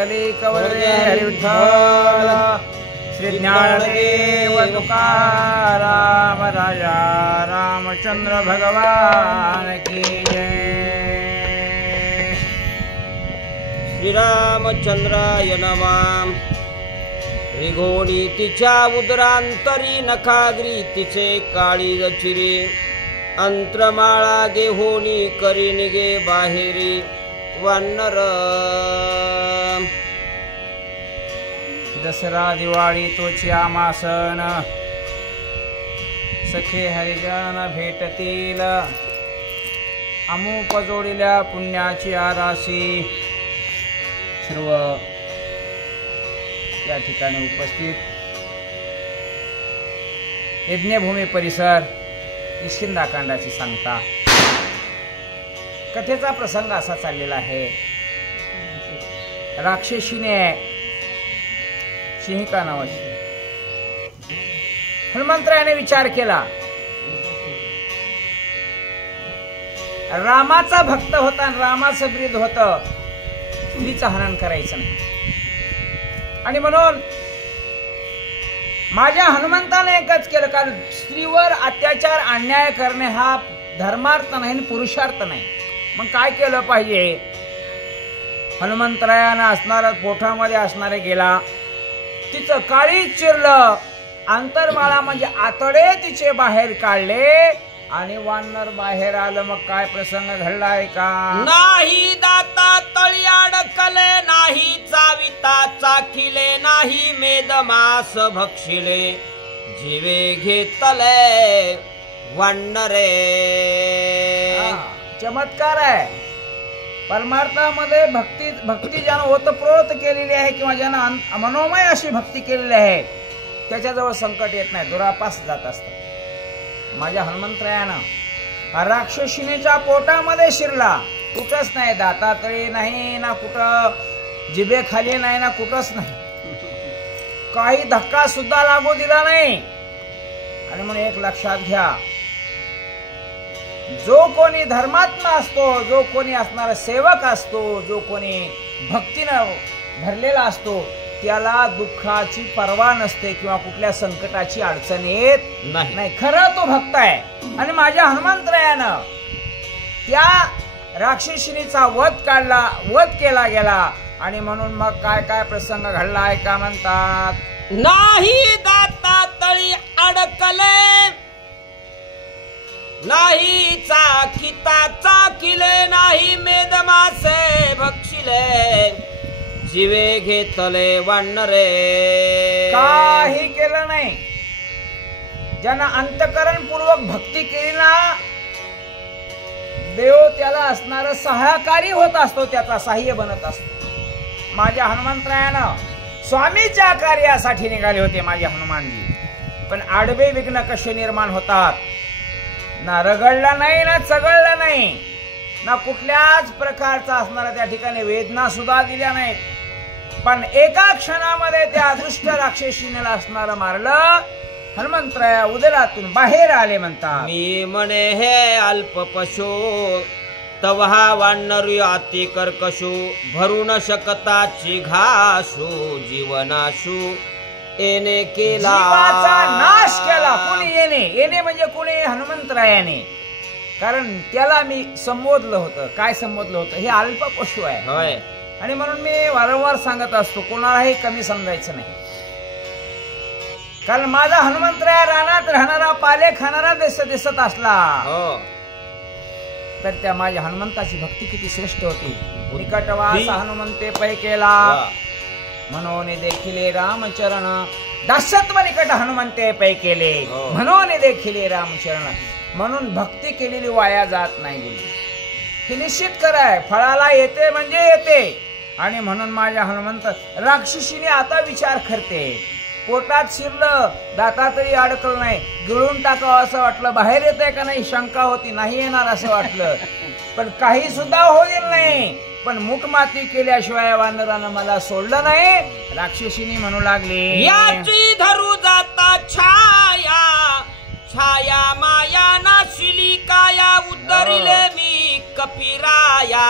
पुंडलिक वरदे हरी विठ्ठल श्री ज्ञानदेव तुकाराम राजा रामचंद्र भगवान की जय। श्रीरामचंद्राय नमः। रिघोणी तिच्या उदरांतरी नखाग्री तिचे काळीज चिरे अंत्रमाळा गेहोनी करी निगे बाहेरी वानर। दसरा दिवाळी तोची आमासन सखे हरिजन भेटतील अमुक जोडिल्या पुण्याची आराशी। सर्व या ठिकाणी उपस्थित यज्ञभूमी परिसर किष्किंधाकांडाची सांगता कथेचा प्रसंग असा चाललेला आहे। राक्षसीने सिंहिका नावाची हनुमंतरायाने विचार केला, रामाचा भक्त होता आणि रामाचं ब्रीद होतं, स्त्रीचं हनन करायचं नाही आणि म्हणून माझ्या हनुमंताने एकच केलं, कारण स्त्रीवर अत्याचार अन्याय करणे हा धर्मार्थ नाही आणि पुरुषार्थ नाही। मग काय केलं पाहिजे? हनुमंतरायानं असणारा पोठामध्ये असणारे गेला, तिचं काळीच चिरलं, अंतरमाळा म्हणजे आतडे तिचे बाहेर काढले आणि वानर बाहेर आलं। मग काय प्रसंग घडलाय का? नाही दाता तळी अडकले, नाही चाविता चाखिले, नाही मेदमास भक्षिले, जीवे घेतले वानरे। चमत्कार आहे। परमार्थामध्ये भक्ती ज्यानं ओतप्रोत केलेली आहे किंवा ज्यानं मनोमय अशी भक्ती केलेली आहे त्याच्याजवळ संकट येत नाही, दुरापास जात असतात। माझ्या हनुमंतरायानं राक्षसीनेच्या पोटामध्ये शिरला, कुठंच नाही दातातळी नाही ना कुठं जिभे खाली नाही ना कुठंच नाही, काही धक्का सुद्धा लागू दिला नाही। आणि म्हणून एक लक्षात घ्या, जो कोणी धर्मात्मा असतो, जो कोणी असणारा सेवक असतो, जो कोणी भक्तीनं भरलेला असतो त्याला दुःखाची पर्वा नसते किंवा कुठल्या संकटाची अडचण येत नाही। खरं तो भक्त आहे। आणि माझ्या हनुमंतरायानं त्या राक्षसीनीचा वध केला गेला आणि म्हणून मग काय काय प्रसंग घडलाय का म्हणतात? नाही दाता तळी अडकले, नाही चाखिता चाखिले, नाही मेदमासे भक्षिले, जीवे घेतले वानरे। काही केलं नाही। ज्यानं अंतःकरण पूर्वक भक्ती केली ना, देव त्याला असणारा सहायकारी होत असतो, त्याचा सहाय्य बनत असतो। माझ्या हनुमंतरायानं स्वामीच्या कार्यासाठी निघाले होते माझे हनुमानजी, पण आडवे विघ्न कसे निर्माण होतात, ना रगडला नाही ना चगळला नाही, ना कुठल्याच प्रकारचा असणारा त्या ठिकाणी वेदना सुद्धा दिल्या नाहीत, पण एका क्षणामध्ये त्या दुष्ट राक्षसीनेला असणारं मारलं। हनुमंतराया उदरातून बाहेर आले म्हणतात, मी म्हणे हे अल्प पशु तवहा वानरू अति कर्कशु, भरू न शकताची घासू जीवनाशू, येणे केला जीवाचा नाश केला। कोणी येणे म्हणजे कोणी? हनुमंतरायाने। कारण त्याला मी संबोधलं होतं, काय संबोधलं होतं? हे अल्प पशु आहे होय। आणि म्हणून मी वारंवार सांगत असतो, कोणालाही कमी समजायचं नाही, कारण माझा हनुमंतराया रानात राहणारा पाले खाणारा दिसत असला तर त्या माझ्या हनुमंताची भक्ती किती श्रेष्ठ होती। निकटवास हनुमंते पै केला, म्हणून देखिले रामचरण, दासत्व निकट हनुमंते पै केले, म्हणून देखिले रामचरण। म्हणून भक्ती केलेली वाया जात नाही, हे निश्चित कराय, फळाला येते म्हणजे येते। आणि म्हणून माझ्या हनुमंत राक्षसीने आता विचार करते, पोटात शिरलं, दातातरी अडकलं नाही, गिळून टाकावं असं वाटलं, बाहेर येतंय का नाही शंका होती, नाही येणार असं वाटलं, पण काही सुद्धा होईल नाही। पण मुठमाती केल्याशिवाय वानरानं मला सोडलं नाही। राक्षसीने म्हणू लागली, याची धरू जाता छाया, छाया माया नाशिली काया, उतरिले मी कपिराया,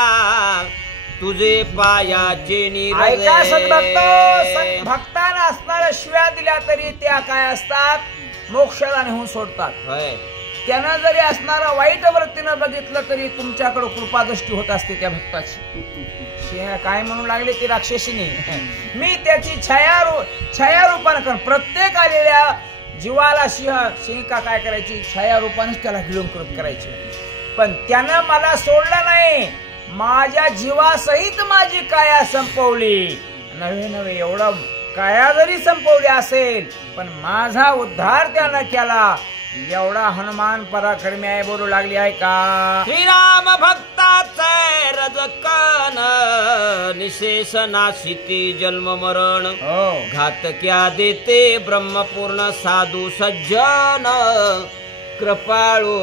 तुझे पायाचे ऐका सद्भक्त, नीरजे. भक्तांना असणाऱ्या शिव्या दिल्या तरी त्या काय असतात, मोक्षाला नेऊन सोडतात. होय. त्यानं जरी असणारा वाईट वृत्तीनं बघितलं तरी तुमच्याकडे कृपादृष्टी होत असते त्या भक्ताची. काय म्हणू लागले ती राक्षसीने, मी त्याची छायारूपानं प्रत्येक आलेल्या जीवाला सिंहिका काय करायची, छायारूपानेच त्याला गिळंकृत करायची. पण त्यानं मला सोडलं नाही, माझ्या जीवासहित माझी काया संपवली. नव्हे एवढं काया जरी संपवली असेल पण माझा उद्धार त्यानं केला. एवढा हनुमान पराक्रमी आहे. बोलू लागली आहे का, श्रीराम भक्ताचे रजकन निशेष नाशिती जन्म मरण. हो घात क्या देते ब्रह्मपूर्ण साधू सज्जन कृपाळू.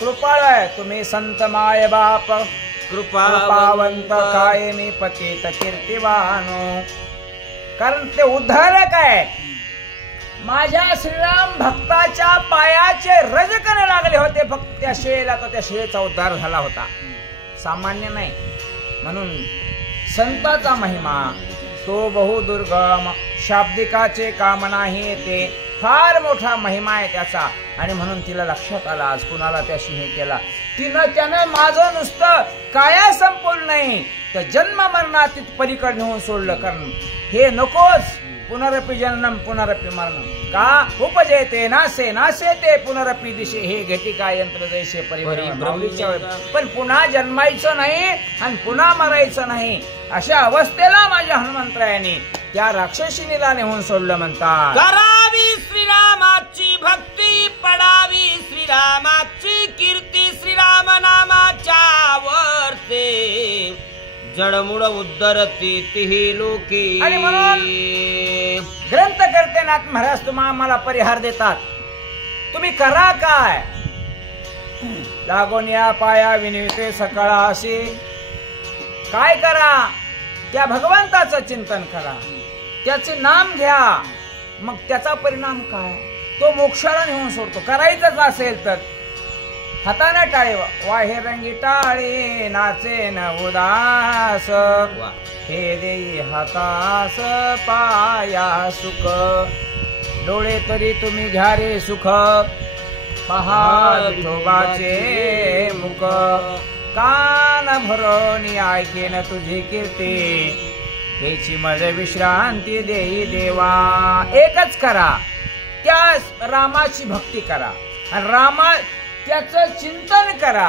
कृपाळ आहे तुम्ही संत माय बाप, कृपावंत काय मी पतित कीर्तिवान. कारण ते उद्धारक आहे. माझ्या श्रीराम भक्ताच्या पायाचे रजकण लागले होते फक्त त्या शिळेला, तर त्या शिळेचा उद्धार झाला होता, सामान्य नाही. म्हणून संताचा महिमा तो बहुदुर्गम, शाब्दिकाचे काम नाही येते, फार मोठा महिमा आहे त्याचा. आणि म्हणून तिला लक्षात आला आज कुणाला त्या शिंहिकेला त्यानं माझं नुसतं काया संपवलं नाही तर जन्म मरणातीत पलीकडे नेऊन सोडलं. कारण हे नकोच, पुनरपि जननम पुनरपि मरणम का उपजयते नासे नासे ते पुनरपि दिशे हे घटिका यंत्र जैसे परिभ्रमण. पण पुन्हा जन्मायचं नाही आणि पुन्हा मरायचं नाही अशा अवस्थेला माझ्या हनुमंतरायाने त्या राक्षसीनीला नेऊन सोडलं. म्हणतात करावी श्रीरामाची भक्ती, पडावी श्रीरामाची कीर्ती, श्रीराम नामाच्या वर्ते जडमुड उद्धरती तिही लोकी. आणि म्हणून ग्रंथकर्ते नाथ महाराज तुम्हा आम्हाला परिहार देतात. तुम्ही करा काय, लागून या पाया विनिविते सकाळा अशी. काय करा, त्या भगवंताचं चिंतन करा, त्याचे नाम घ्या. मग त्याचा परिणाम काय, तो मोक्षाला नेऊन सोडतो. करायचंच असेल तर हाताने टाळे वाहे रंगी टाळे नाचे न उदास. हे देई हातास पाया सुख, डोळे तरी तुम्ही घ्या रे सुख. पहा विठोबाचे मुख, कान भरोनी ऐकेन तुझी कीर्ती. हेची मज विश्रांती देई देवा. एकच करा, त्या रामाची भक्ती करा आणि त्याचं चिंतन करा,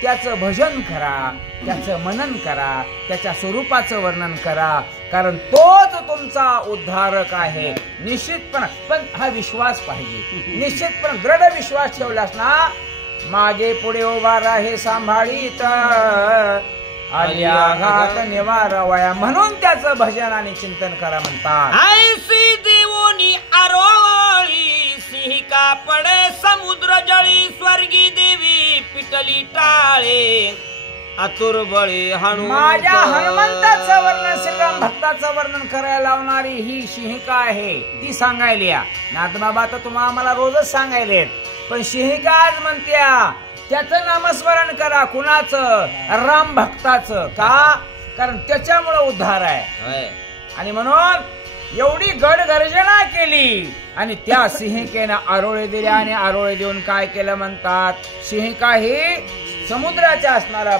त्याचं भजन करा, त्याचं मनन करा, त्याच्या स्वरूपाचं वर्णन करा. कारण तोच तुमचा उद्धारक आहे निश्चितपणे. पण हा विश्वास पाहिजे, निश्चितपणे दृढ विश्वास ठेवलास ना, मागे पुढे उभा राहे सांभाळीत, आघात निवारवया. म्हणून त्याचं भजन आणि चिंतन करा म्हणतात. ऐसी देवोनी आरोळी सिंहिका पडे समुद्र जळी, स्वर्गी देवी पिटली टाळे आतुर बळी हनुमंत. माझ्या हनुमंताचं वर्णन, श्रीराम भक्ताचं वर्णन करायला लावणारी ही सिंहिका आहे. ती सांगायली नाथबाबा तर तुम्हाला आम्हाला रोजच सांगायलेत, पण सिंहिका आज म्हणत्या त्याचं नामस्मरण करा. कुणाचं, राम भक्ताचं. का, कारण त्याच्यामुळे उद्धार आहे. आणि म्हणून एवढी गडगर्जना केली आणि त्या सिंहिकेनं आरोळे दिल्या. आणि आरोळे देऊन काय केलं म्हणतात, सिंहिका ही समुद्राच्या असणाऱ्या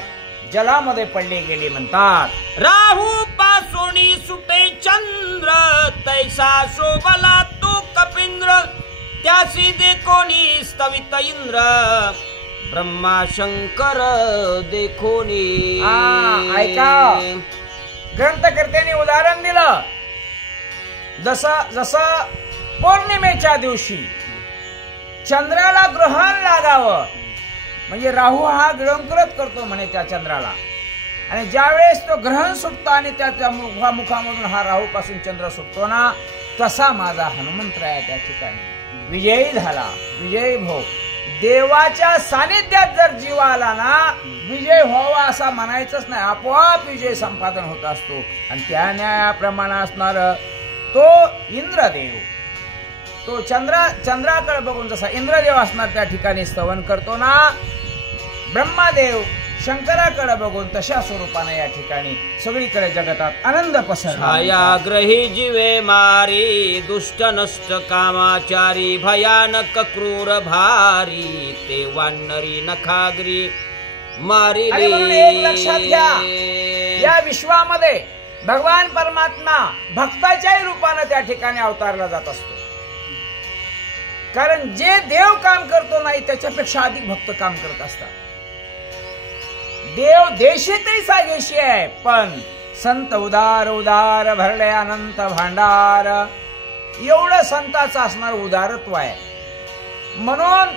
जलामध्ये पडली गेली म्हणतात. राहू पासोणी सुटे चंद्र, तैसा शोभला तो कपिंद्र, त्यासी देखोनी स्तवित इंद्र, ब्रह्मा शंकर देखोनी. ऐका, ग्रंथकर्त्यांनी उदाहरण दिलं. जसं पौर्णिमेच्या दिवशी चंद्राला ग्रहण लागावं, म्हणजे राहू हा गिळंकृत करतो म्हणे त्या चंद्राला. आणि ज्यावेळेस तो ग्रहण सुटतो आणि त्याच्या मुखामधून हा राहू पासून चंद्र सुटतो ना, तसा माझा हनुमंतराय त्या ठिकाणी विजयी झाला. विजयी भाऊ देवाच्या सानिध्यात जर जीव आला ना, विजय व्हावा असा म्हणायचंच नाही, आपोआप विजय संपादन होत असतो. आणि त्या न्यायाप्रमाणे असणार तो इंद्रदेव, तो चंद्राकडे बघून जसा इंद्रदेव असणार त्या ठिकाणी स्तवन करतो ना, ब्रह्मदेव शंकराकडे बघून तशा स्वरूपाने या ठिकाणी सगळीकडे जगतात आनंद पसरला. छायाग्रही जीवे मारी दुष्ट नष्ट कामाचारी भयानक क्रूर भारी ते वानरी नखाग्री आणि म्हणून एक लक्षात घ्या, या विश्वामध्ये भगवान परमात्मा भक्ताच्याही रूपाने त्या ठिकाणी अवतारला जात असतो. कारण जे देव काम करतो नाही त्याच्यापेक्षा अधिक भक्त काम करत असतात. देव देशीतही सागेशी आहे, पण संत उदार उदार भरले अनंत भांडार, एवढं संताचं असणार उदारत्व आहे. म्हणून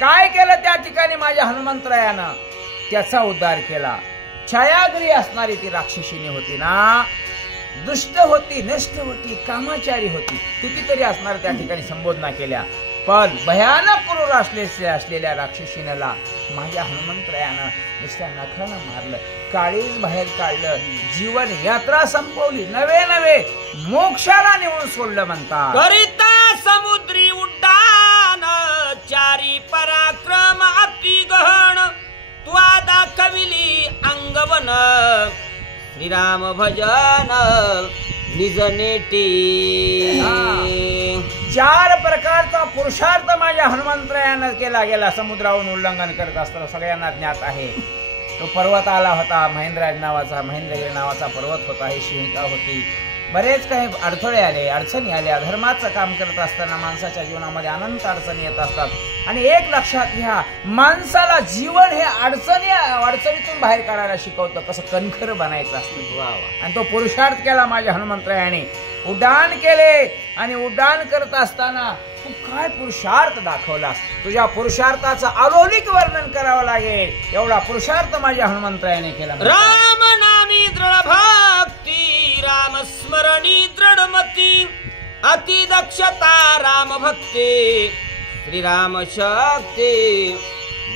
काय केलं त्या ठिकाणी माझ्या हनुमंतरायानं, त्याचा उद्धार केला. छायाग्री असणारी ती राक्षसीने होती ना, दुष्ट होती, नष्ट होती, कामाचारी होती, कितीतरी असणार त्या ठिकाणी संबोधना केल्या. पण भयानक क्रूर असलेल्या राक्षसीनेला माझ्या हनुमंतरायानं नुसत्या नखानं मारलं, काळीज बाहेर काढलं, जीवन यात्रा संपवली, नवे नवे मोक्षाला नेऊन सोडलं म्हणतात. करिता समुद्री उड्डाण चारी पराक्रम अति गहन त्वा दाखविली अंगवन श्रीराम भजन निज नेटी. 4 प्रकारचा पुरुषार्थ माझ्या हनुमंतरायानं केला गेला. समुद्रावरून उल्लंघन करत असताना सगळ्यांना ज्ञात आहे. तो पर्वत आला होता, महेंद्रगिरी नावाचा पर्वत होता, ही शिंका होती, बरेच काही अडथळे आले, अडचणी आल्या. धर्माचं काम करत असताना माणसाच्या जीवनामध्ये अनंत अडचणी येत असतात. आणि एक लक्षात घ्या, माणसाला जीवन हे अडचणीतून बाहेर काढायला शिकवतं, कसं कणखर बनायचं असतं. आणि तो पुरुषार्थ केला माझ्या हनुमंतरायाने. उड्डाण केले आणि उड्डाण करत असताना तू काय पुरुषार्थ दाखवलास, तुझ्या पुरुषार्थाचं अलौकिक वर्णन करावं लागेल, एवढा पुरुषार्थ माझ्या हनुमंतरायाने केला. राम नामी दृढ भक्ती राम स्मरणी दृढमती अति दक्षता राम भक्ती श्रीराम शक्ती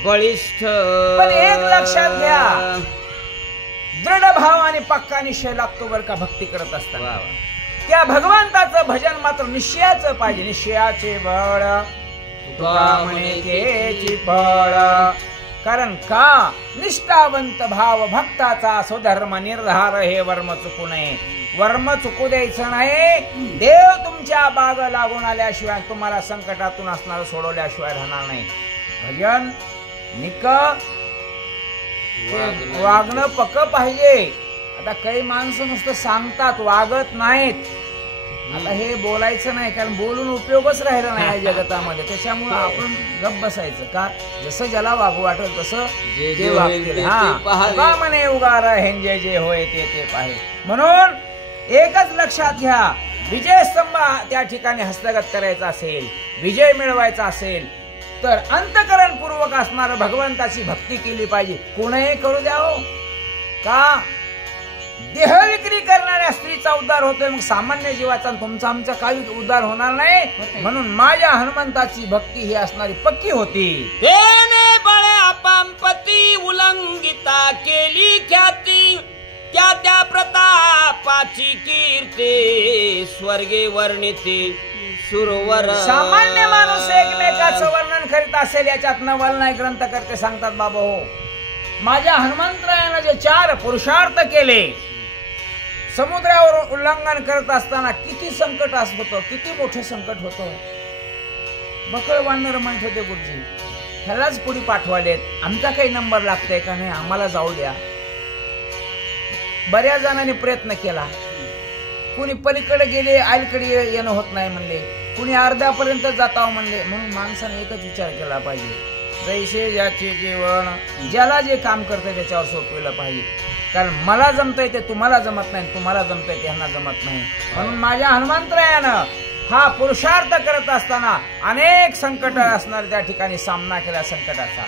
बळिष्ठ. पण एक लक्षात घ्या, दृढ भाव आणि पक्का निश्चय लागतो बरं का भक्ती करत असताना. त्या भगवंताचं भजन मात्र निश्चयाचं पाहिजे. निश्चयाचे बळ म्हणे त्याची फळ. कारण का, निष्ठावंत भाव भक्ताचा स्वधर्म निर्धार हे वर्म चुकू नये. वर्म चुकू द्यायचं नाही. देव तुमच्या बाग लागून आल्याशिवाय, तुम्हाला संकटातून असणार सोडवल्याशिवाय राहणार नाही. भजन निक वागणं पक्क पाहिजे. आता काही माणसं नुसतं सांगतात, वागत नाहीत. आता हे बोलायचं नाही, कारण बोलून उपयोगच राहिला नाही या जगतामध्ये. त्याच्यामुळे आपण गप्प बसायचं का, जसं ज्याला वागू वाटेल तसं ते वागतील. हा म्हणे उगार हेंजे जे होय ते पाहे. म्हणून एकच लक्षात घ्या, विजय स्तंभ त्या ठिकाणी हस्तगत करायचा असेल, विजय मिळवायचा असेल तर अंतःकरणपूर्वक असणारं भगवंताची भक्ती केली पाहिजे. कोणीही करू द्यावं का, देह विक्री करणाऱ्या स्त्रीचा उद्धार होतोय, मग सामान्य जीवाचा तुमचा आमचा काही उद्धार होणार नाही. म्हणून माझ्या हनुमंताची भक्ती ही असणारी पक्की होती. तेने बळे अपांपती उल्लंघिता केली ख्याती त्या प्रतापाची कीर्ती स्वर्गे वर्णिती सुरवर. सामान्य माणूस एकमेकाचं वर्णन करीत असेल याच्यात नवल नाही. ग्रंथकर्ते सांगतात बाबा हो, माझ्या हनुमंतरायानं जे 4 पुरुषार्थ केले, समुद्रावर उल्लंघन करत असताना किती संकट असत होतं, किती मोठं संकट होतं. बकळ वानर म्हणत होते गुरुजी, ह्यालाच पुढे पाठवालेत, आमचा काही नंबर लागतोय का नाही, आम्हाला जाऊ द्या. बऱ्याच जणांनी प्रयत्न केला. कुणी पलीकडे गेले, आईकडे येणं होत नाही म्हणले, कुणी अर्ध्यापर्यंत जातावं म्हणले. म्हणून माणसाने एकच विचार केला पाहिजे, जैसे ज्याचे जीवन, ज्याला जे काम करतंय त्याच्यावर सोपवलं पाहिजे. कारण मला जमतंय ते तुम्हाला जमत नाही, तुम्हाला जमतंय ते ह्यांना जमत नाही. म्हणून माझ्या हनुमंतरायानं हा पुरुषार्थ करत असताना अनेक संकट असणार त्या ठिकाणी सामना केला. संकटाचा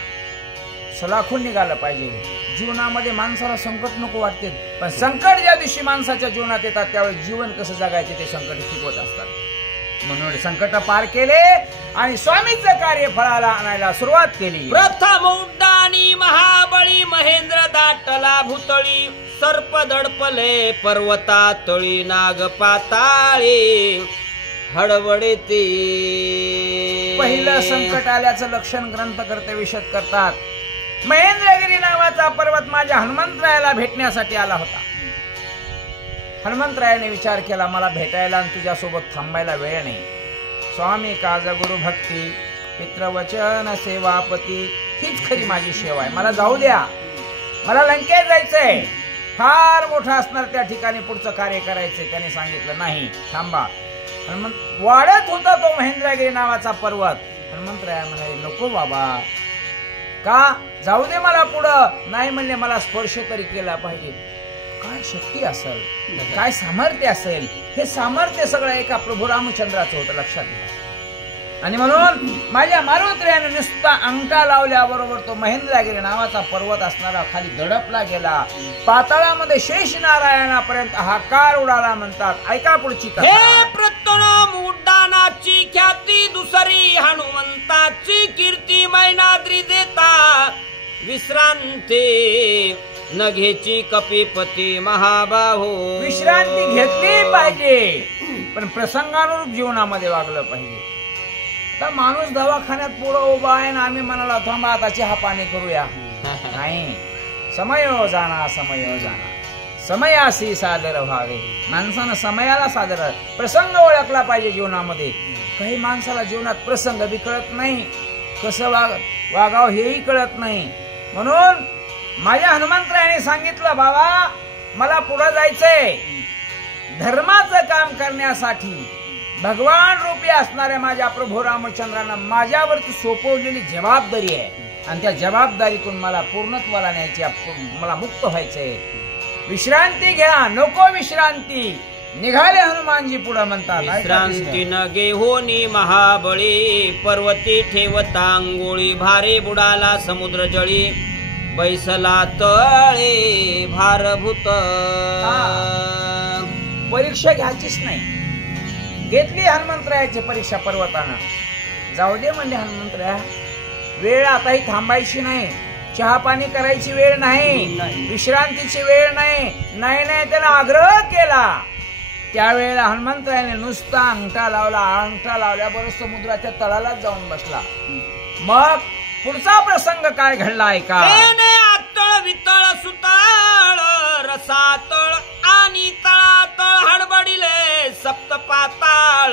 सलाखून निघालं पाहिजे. जीवनामध्ये माणसाला संकट नको वाटते, पण संकट ज्या दिवशी माणसाच्या जीवनात येतात त्यावेळी जीवन कसं जगायचे ते संकट शिकवत असतात. म्हणून संकट पार केले आणि स्वामीचं कार्य फळाला आणायला सुरुवात केली. प्रथम उड्डाणी महाबळी महेंद्र दाटला भूतळी सर्प दडपले पर्वता तळी नाग पाताळी हडबडते. पहिलं संकट आल्याचं लक्षण ग्रंथकर्ते विशद करतात. महेंद्रगिरी नावाचा पर्वत माझ्या हनुमंतरायाला भेटण्यासाठी आला होता. हनुमंतरायाने विचार केला मला भेटायला आणि तुझ्यासोबत थांबायला वेळ नाही. स्वामी काज गुरु भक्ती पितृवचन सेवापती हीच खरी माझी सेवा आहे. मला जाऊ द्या, मला लंकेत जायचंय, फार मोठा असणार त्या ठिकाणी पुढचं कार्य करायचंय. त्याने सांगितलं नाही थांबा. हनुमंत वाढत होता तो महेंद्रगिरी नावाचा पर्वत. हनुमंतराया म्हणाले नको बाबा, का जाऊ दे मला पुढं. नाही म्हणले मला स्पर्श तरी केला पाहिजे. काय शक्ती असेल, काय सामर्थ्य असेल, हे सामर्थ्य सगळं एका प्रभू रामचंद्राचं होतं लक्षात घ्या. आणि म्हणून माझ्या मारुतीने नुसता अंगठा लावल्याबरोबर तो महेंद्रगिरी नावाचा पर्वत असणारा खाली दडपला गेला. पाताळामध्ये शेष नारायणापर्यंत हाकार उडाला म्हणतात. ऐका पुढची कथा. हे प्रतनम उड्डाणाची ख्याती दुसरी हनुमंताची कीर्ती मैनाद्री देता विश्रांती नघेची कपिपती महाबाहो. विश्रांती घेतली पाहिजे पण प्रसंगानुरूप जीवनामध्ये वागलं पाहिजे. तर माणूस दवाखान्यात पुढं उभा आहे ना आम्ही म्हणाला थांबा आता चहा पाणी करूया. नाही, समयो जाणा समयो जाणा समयाशी सादर व्हावे. माणसानं समयाला सादर प्रसंग ओळखला पाहिजे जीवनामध्ये. काही माणसाला जीवनात प्रसंग बी कळत नाही, कसं वागावं हेही कळत नाही. म्हणून माझ्या हनुमंतरायाने सांगितलं बाबा मला पुढे जायचंय. धर्माचं काम करण्यासाठी भगवान रूपी असणाऱ्या माझ्या प्रभू रामचंद्रानं माझ्यावरती सोपवलेली जबाबदारी आहे आणि त्या जबाबदारीतून मला पूर्णत्वाला न्यायची, मला मुक्त व्हायचंय. विश्रांती घ्या, नको विश्रांती. निघाले हनुमानजी पुढे म्हणतात. विश्रांती न घेहोनी महाबळी पर्वती ठेवता अंगोळी भारे बुडाला समुद्र जळी बैसला तळे भारभूत. परीक्षा घ्यायचीच नाही. घेतली हनुमंतरायाची परीक्षा पर्वतानं. जाऊ दे म्हणले हनुमंतराया, वेळ आताही थांबायची नाही, चहा पाणी करायची वेळ नाही, विश्रांतीची वेळ नाही. नाही नाही त्यानं आग्रह केला. त्यावेळेला हनुमंतरायाने नुसता अंगठा लावला. अंगठा लावल्याबरोबर समुद्राच्या तळालाच जाऊन बसला. मग पुढचा प्रसंग काय घडला ऐका. आतळ वितळ सुताळ रसातळ आणि तळातळ हडबडिले सप्त पाताळ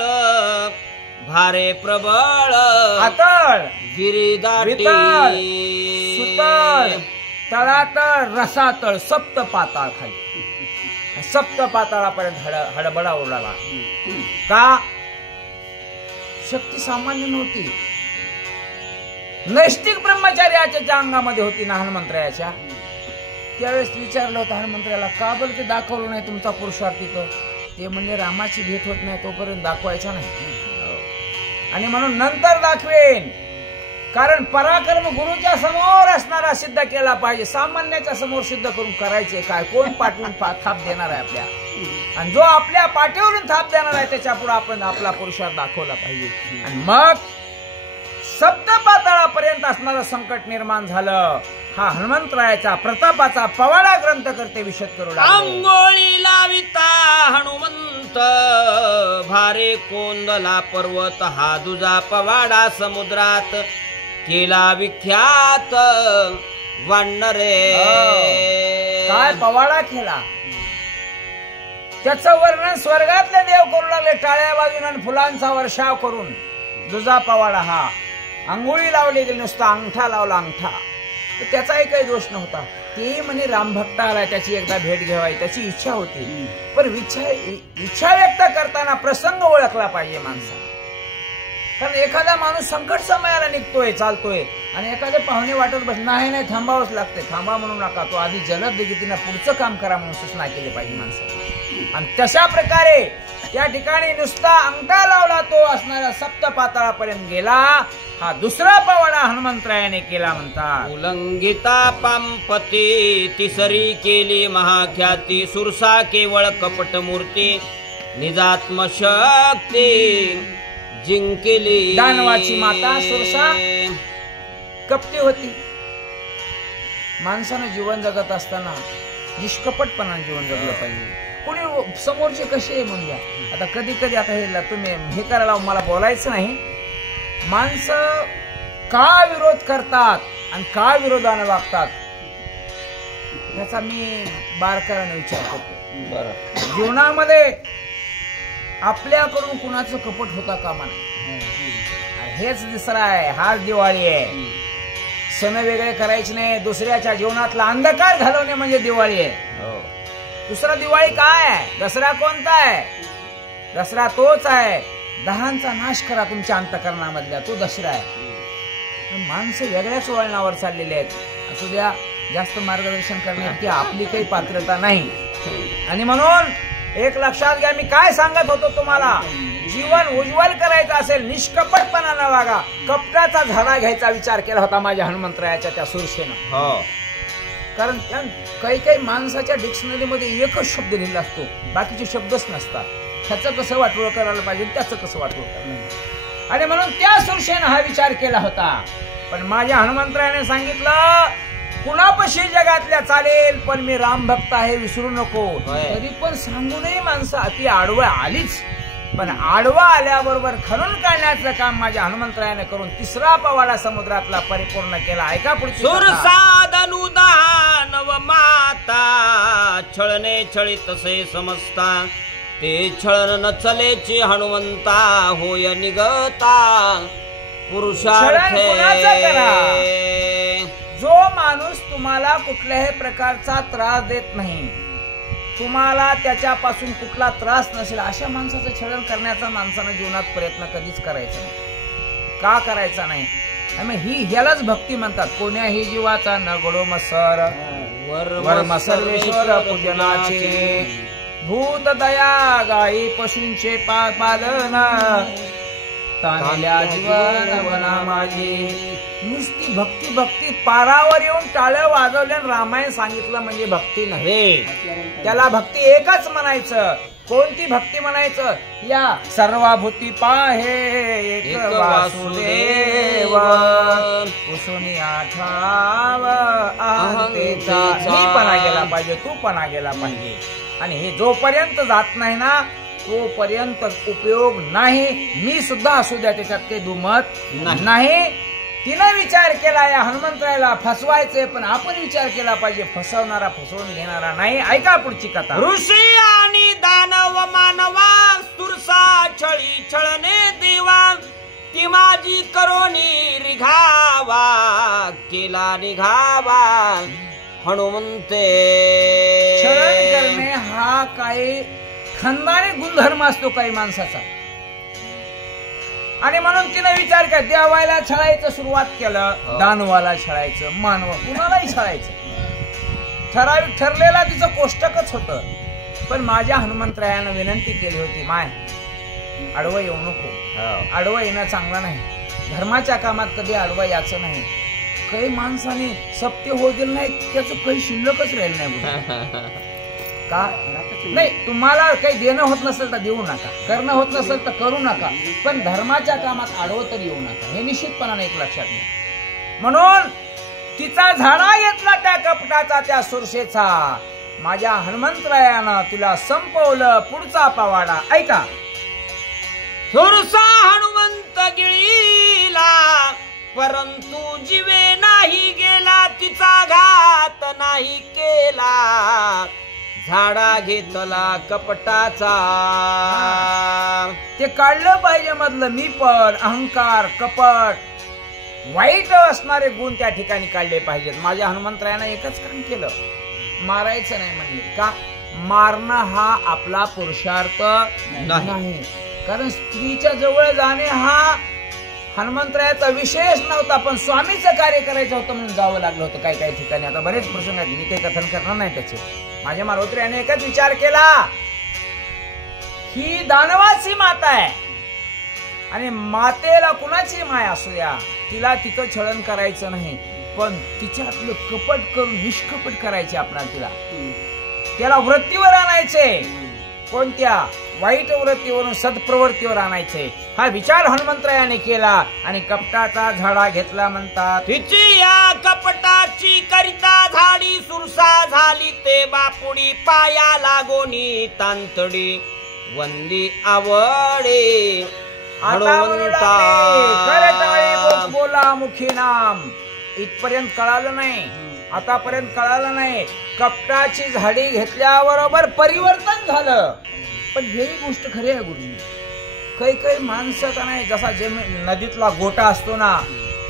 भारे प्रबळ आतळ गिरिदाटी सुतळ तळातळ रसातळ सप्त पाताळ खाली सप्त पाताळापर्यंत हडबडा उडाला. का? शक्ती सामान्य नव्हती. नैष्टिक ब्रह्मचार्याच्या अंगामध्ये होती ना हनुमंतरायाच्या. त्यावेळेस विचारलं होतं हनुमंतरायाला का बरं ते दाखवलं नाही तुमचा पुरुषार्थ तिथं. ते म्हणजे रामाची भेट होत नाही तोपर्यंत दाखवायचा नाही आणि म्हणून नंतर दाखवेन. कारण पराक्रम गुरुच्या समोर असणारा सिद्ध केला पाहिजे. सामान्याच्या समोर सिद्ध करून करायचे काय? कोण पाठवून थाप देणार आहे आपल्या? आणि जो आपल्या पाठीवरून थाप देणार आहे त्याच्या पुढे आपण आपला पुरुषार्थ दाखवला पाहिजे. आणि मग सप्त पाताळापर्यंत असणारं संकट निर्माण झालं. हा हनुमंतरायाच्या प्रतापाचा पवाडा ग्रंथ करते विशद करू लागले. अंगोळी लाविता हनुमंत भारे कोंदला पर्वत हा दुजा पवाडा समुद्रात केला विख्यात वानरे. काय पवाडा केला? त्याचं वर्णन स्वर्गातले देव करू लागले टाळ्या वाजून आणि फुलांचा वर्षाव करून. दुजा पवाडा हा अंघोळी लावली गेली, नुसता अंगठा लावला अंगठा. तर त्याचाही काही दोष नव्हता. तेही म्हणे रामभक्त आला, त्याची एकदा भेट घ्यावी त्याची इच्छा होती. पण इच्छा व्यक्त करताना प्रसंग ओळखला पाहिजे माणसाला. कारण एखादा माणूस संकट समयाला निघतोय चालतोय आणि एखादे पाहुणे वाटत बस नाही थांबावंच लागते. थांबा म्हणू नका, तो आधी जलद गतीनं पुढचं काम करा म्हणून सूचना केली पाहिजे माणसाला. आणि तशा प्रकारे त्या ठिकाणी नुसता अंगठा लावला तो असणाऱ्या सप्त पाताळापर्यंत गेला. हा दुसरा पवाडा हनुमंतरायाने केला म्हणतात. उल्लंघिता पांपती तिसरी केली महाख्याती सुरसा केवळ कपट मूर्ती निजात्म शक्ती जिंकली. दानवाची माता सुरसा कपटी होती. माणसानं जीवन जगत असताना निष्कपटपणाने जीवन जगलं पाहिजे. कोणी समोरचे कसे म्हणून द्या. आता कधी कधी आता हे तुम्ही हे करायला मला बोलायचं नाही. माणसं का विरोध करतात आणि का विरोधाने वागतात याचा मी बारकाईने विचार करतो. बरं. जीवनामध्ये आपल्याकडून कुणाचं कपट होता कामा नये. हेच दिसरा आहे, हाच दिवाळी आहे. सण वेगळे करायचे नाही, दुसऱ्याच्या जीवनातला अंधकार घालवणे म्हणजे दिवाळी आहे. दुसरा दिवाळी काय आहे? दसरा कोणता आहे? दसरा तोच आहे, दहांचा नाश करा तुमच्या अंतकरणामधल्या, तो दसरा आहे. माणसं वेगळ्याच वळणावर चाललेले आहेत. असू द्या, जास्त मार्गदर्शन करण्याची आपली काही पात्रता नाही. आणि म्हणून एक लक्षात घ्या, मी काय सांगत होतो तुम्हाला, जीवन उज्ज्वल करायचं असेल निष्कपटपणानं वागा. कपटाचा झाडा घ्यायचा विचार केला होता माझ्या हनुमंतरायाच्या त्या सुरसेनं. कारण काही काही माणसाच्या डिक्शनरीमध्ये एकच शब्द लिहिला असतो, बाकीचे शब्दच नसतात. ह्याचं कसं वाटोळ करायला पाहिजे, त्याचं कसं वाटोळ करायला. आणि म्हणून त्या सुरसेनं हा विचार केला होता. पण माझ्या हनुमंतरायाने सांगितलं, कुणापाशी जगातल्या चालेल, पण मी राम भक्त आहे विसरू नको. तरी पण सांगूनही माणसं अति आडवं आलीच. पण आडवा आल्याबरोबर खणून काढण्याचं काम माझ्या हनुमंतरायाने करून तिसरा पवाडा समुद्रातला परिपूर्ण केला. ऐका पुढची सुरसादनुदान व माता छळणे छळी तसे समजता, ते छळन न चलेची हनुमंता होय निगता पुरुषार्थ. जो माणूस तुम्हाला कुठल्याही प्रकारचा त्रास देत नाही, तुम्हाला त्याच्यापासून कुठला त्रास नसेल, अशा माणसाचं छळन करण्याचा माणसानं जीवनात प्रयत्न कधीच करायचा नाही. का करायचा नाही? ही ह्यालाच भक्ती म्हणतात. कोण्याही जीवाचा न गडो मसर वर्म सर्वेश्वर पूजनाचे, भूत दया गाई पशूंचे पालन, तानेल्या जीवन वना माझी. नुसती भक्ती भक्ती पारावर येऊन टाळ्या वाजवल्या रामायण सांगितलं म्हणजे भक्ती नव्हे. त्याला भक्ती एकच म्हणायचं. कोणती भक्ती म्हणायचं? या सर्वाभूती पाहे एक वासुदेव, कुसुनी आठाव अहंतेचा. मी पणा गेला पाहिजे, तू पणा गेला पाहिजे. आणि हे जोपर्यंत जात नाही ना, तोपर्यंत उपयोग नाही. मी सुद्धा असू द्या, त्याच्यात काही दुमत नाही. तिने विचार केला या हनुमंतरायाला फसवायचे, पण आपण विचार केला पाहिजे, फसवणारा फसवून घेणारा नाही. ऐका पुढची कथा. ऋषी आणि दानव मानवा सुरसा छळी छळणे देवा, ती माझी करोनी रिघावा केला निघावा हनुमंते. छळण करणे हा काही खंदाने गुणधर्म असतो काही माणसाचा. आणि म्हणून तिने विचार केला, देवाला छळायचं सुरुवात केलं, दानवाला छळायचं, मानव कुणालाही छळायचं. ठराविक ठरलेला तिचं कोष्टकच होतं. पण माझ्या हनुमंतरायानं विनंती केली होती, माय आडवं येऊ नको. आडवं येणं चांगलं नाही. धर्माच्या कामात कधी आडवं याचं नाही. काही माणसाने सत्य होऊ दिलं नाही, त्याचं काही शिल्लकच राहिलं नाही. का नाही? तुम्हाला काही देणं होत नसेल तर देऊ नका, करणं होत नसेल तर करू नका, पण धर्माच्या कामात आडवं तरी येऊ नका. हे निश्चितपणाने एक लक्षात घ्या. म्हणून तिचा झाडा घेतला त्या कपटाचा, त्या सुरसेचा. माझ्या हनुमंतरायानं तिला संपवलं. पुढचा पवाडा ऐका. सुरसा हनुमंत गिळीला, परंतु जीवे नाही गेला, तिचा घात नाही केला, झाडा घेतला कपटाचा. ते काढलं पाहिजे मधलं मी पण, अहंकार, कपट, वाईट असणारे गुण त्या ठिकाणी काढले पाहिजेत. माझ्या हनुमंतरायानं एकच काम केलं, मारायचं नाही म्हणले. का? मारणं हा आपला पुरुषार्थ नाही. कारण स्त्रीच्या जवळ जाणे हा हनुमंतरायाचा विशेष नव्हता, पण स्वामीचं कार्य करायचं होतं म्हणून जावं लागलं होतं काही काही ठिकाणी. आता बरेच प्रसंग आहेत, मी काही कथन करणार नाही त्याचे. माझ्या मारुतीने एकच विचार केला, ही दानवाची माता आहे आणि मातेला कुणाची माय असू द्या, तिला तिचं छळन करायचं नाही, पण तिच्यातलं कपट करून निष्कपट करायचे आपल्याला. तिला त्याला वृत्तीवर आणायचे. कोणत्या? वाईट वृत्तीवरून सत्प्रवृत्तीवर आणायचे. हा विचार हनुमंतरायाने केला आणि कपटाचा झाडा घेतला. म्हणतात, तिची या कपटाची करिता झाडी सुरसा झाली, ते बापुडी पाया लागोनी तांतडी वंदी आवडे आता म्हणू लागले करताळी बोला मुखी नाम. इथपर्यंत कळालं नाही, आतापर्यंत कळालं नाही. कपटाची झाडी घेतल्याबरोबर परिवर्तन झालं. पण ही गोष्ट खरी आहे गुरुजी. काही काही माणसं का नाही, जसा नदीतला गोटा असतो ना,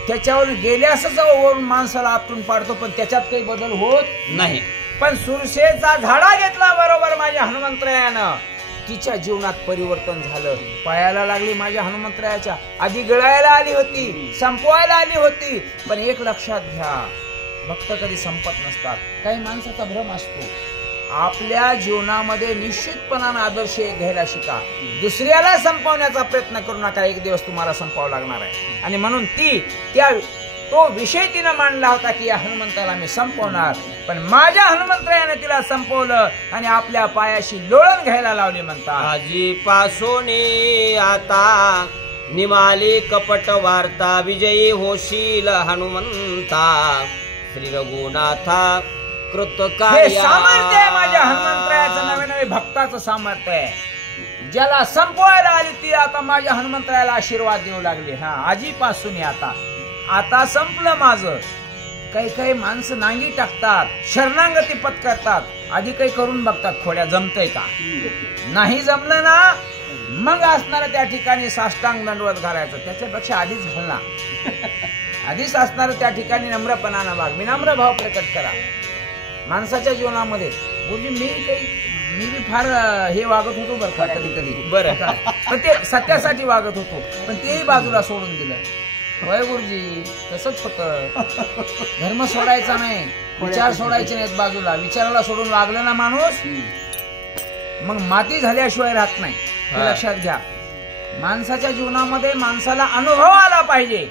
त्याच्यावर गेल्यासच वरून माणसाला आपटून पाडतो, पण त्याच्यात काही बदल होत नाही. पण सुरसेचा झाडा घेतला बरोबर माझ्या हनुमंतरायानं, तिच्या जीवनात परिवर्तन झालं. पायाला लागली माझ्या हनुमंतरायाच्या. आधी गळायला आली होती, संपवायला आली होती. पण एक लक्षात घ्या, भक्त कधी संपत नसतात. काही माणसाचा भ्रम असतो. आपल्या जीवनामध्ये निश्चितपणानं आदर्श घ्यायला शिका. दुसऱ्याला संपवण्याचा प्रयत्न करू नका. एक दिवस तुम्हाला संपावं लागणार आहे. आणि म्हणून तो विषय तिनं मांडला होता की या हनुमंताला मी संपवणार. पण माझ्या हनुमंतरायाने तिला संपवलं आणि आपल्या पायाशी लोळण घ्यायला लावली. म्हणतात आजीपासून आता निमाली कपट वार्ता, विजयी होशील हनुमंता. श्री रघुनाथा हे सामर्थ्य आहे माझ्या हनुमंतरायाचं. नवे नवे भक्ताचं सामर्थ्य आहे. ज्याला संपवायला आली ती आता माझ्या हनुमंतरायाला आशीर्वाद देऊ लागली. हा, आजीपासून आता संपलं माझं. काही काही माणसं नांगी टाकतात, शरणागती पत्करतात. आधी काही करून बघतात, खोड्या जमतंय का. नाही जमलं ना, मग असणार त्या ठिकाणी साष्टांग दंडवत घालायचं. त्याच्यापेक्षा आधीच घालना. आधीच असणार त्या ठिकाणी नम्रपणानं वाग, विनम्र भाव प्रकट करा माणसाच्या जीवनामध्ये. गुरुजी मी बी फार हे वागत होतो बरं का, कधी कधी बरं का, पण ते सत्यासाठी वागत होतो. पण तेही बाजूला सोडून दिलं. होय गुरुजी, तसंच होतं. धर्म सोडायचा नाही, विचार सोडायचे नाहीत बाजूला. विचाराला सोडून वागलं ना माणूस, मग माती झाल्याशिवाय राहत नाही. हे लक्षात घ्या. माणसाच्या जीवनामध्ये माणसाला अनुभव आला पाहिजे.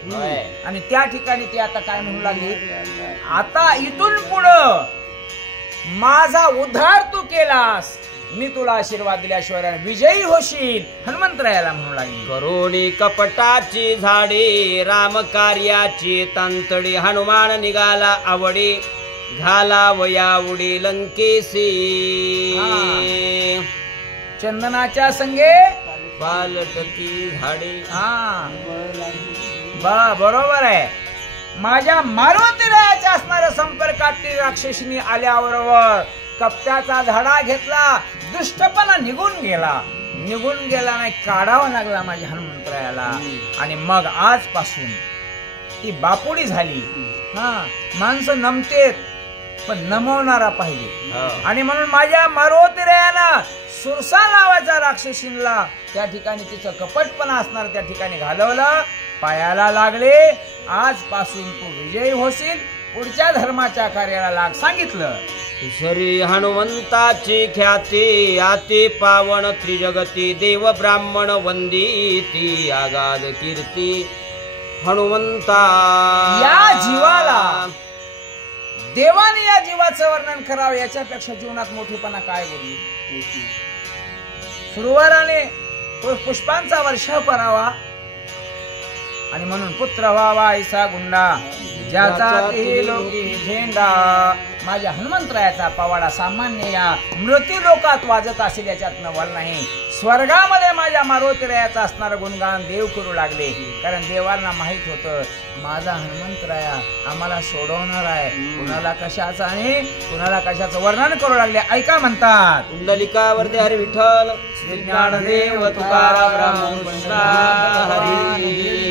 आणि त्या ठिकाणी ती आता काय म्हणू लागली, आता इथून पुढं माझा उद्धार तू केलास, मी तुला आशीर्वाद दिल्याशिवाय विजयी होशील. हनुमंतरायाला म्हणू लागली. करोनी कपटाची झाडे, राम कार्याची तंतडी. हनुमान निघाला आवडी, घाला वया उडी लंकेसी. चंदनाच्या संगे पालटती झाडे. बरोबर आहे. माझ्या मारुतीरायाच्या असणाऱ्या संपर्कातील राक्षसीने आल्याबरोबर कपट्याचा झाडा घेतला. दुष्टपणा निघून गेला नाही, काढावा लागला माझ्या हनुमंतरायाला. आणि मग आजपासून ती बापुडी झाली. माणसं नमतेत, पण नमवणारा पाहिजे. आणि म्हणून माझ्या मारुतीरायानं सुरसा नावाच्या राक्षसीला त्या ठिकाणी तिचं कपटपणा असणार त्या ठिकाणी घालवलं. पायाला लागले, आजपासून तू विजयी होशील, पुढच्या धर्माच्या कार्याला लाग सांगितलं. श्री हनुमंताची ख्याती, आती पावन त्रिजगती. देव ब्राह्मण वंदिती, आगाध कीर्ती हनुमंता. या जीवाला देवाने या जीवाचं वर्णन करावं, याच्यापेक्षा जीवनात मोठेपणा काय बोलली. सुरुवाराने पुष्पांचा वर्षाव करावा. आणि म्हणून पुत्र व्हावा ऐसा गुंडा, ज्याचा तेही लोकी झेंडा. माझ्या हनुमंतरायाचा पवाडा सामान्य या मृत्यू लोकात वाजत असेल याच्यात नवल नाही. स्वर्गामध्ये माझ्या मारुतीरायाचा असणारं गुणगान देव करू लागले. कारण देवांना माहित होतं माझा हनुमंतराया आम्हाला सोडवणार आहे. कुणाला कशाचं आणि कुणाला कशाचं वर्णन करू लागले. ऐका म्हणतात. कुंडलिकावरती हरी विठ्ठल, श्री ज्ञानदेव तुकाराम हरी.